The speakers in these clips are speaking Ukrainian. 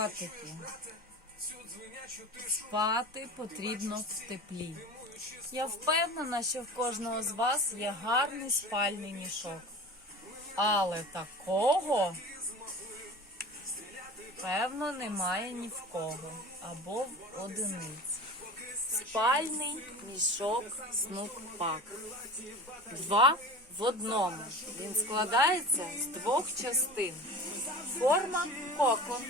Котики. Спати потрібно в теплі. Я впевнена, що в кожного з вас є гарний спальний мішок. Але такого, певно, немає ні в кого або в одиниць. Спальний мішок Снук-Пак. Два в одному. Він складається з двох частин. Форма кокон.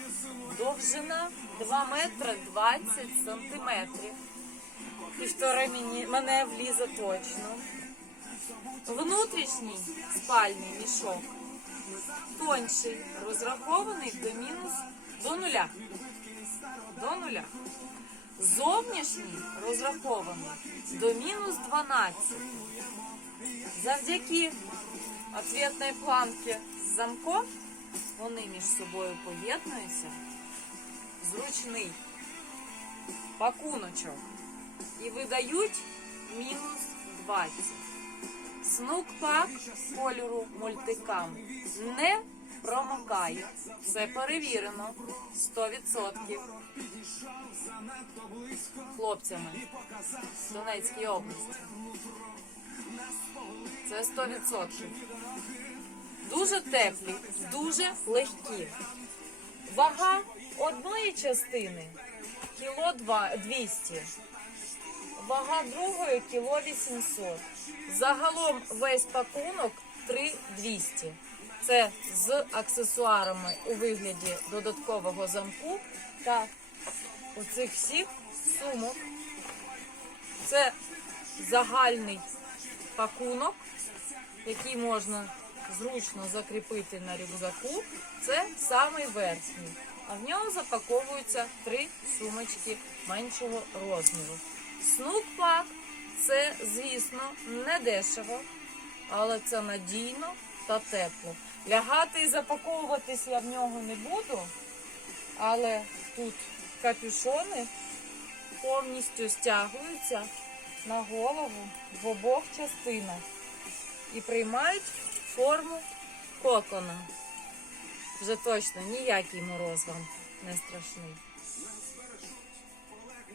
Довжина 2 метри 20 сантиметрів. Півтори мені, мене влізе точно. Внутрішній спальний мішок тонший, розрахований до мінус до нуля. До нуля. Зовнішній розрахований до мінус 12. Завдяки ответної планки з замком вони між собою поєднуються. Зручний пакуночок і видають мінус 20. Снук-пак кольору мультикам не промокає. Все перевірено 100% хлопцями з Донецької області. Це 100%. Дуже теплі, дуже легкі. Вага одної частини кіло 200. Вага другої кіло 800. Загалом весь пакунок 3200. Це з аксесуарами у вигляді додаткового замку та оцих всіх сумок. Це загальний пакунок, який можна зручно закріпити на рюкзаку. Це самий верхній. А в нього запаковуються три сумочки меншого розміру. Снук-пак це, звісно, не дешево, але це надійно та тепло. Лягати і запаковуватись я в нього не буду, але тут капюшони повністю стягуються на голову в обох частинах і приймають форму кокона. Вже точно ніякий мороз вам не страшний.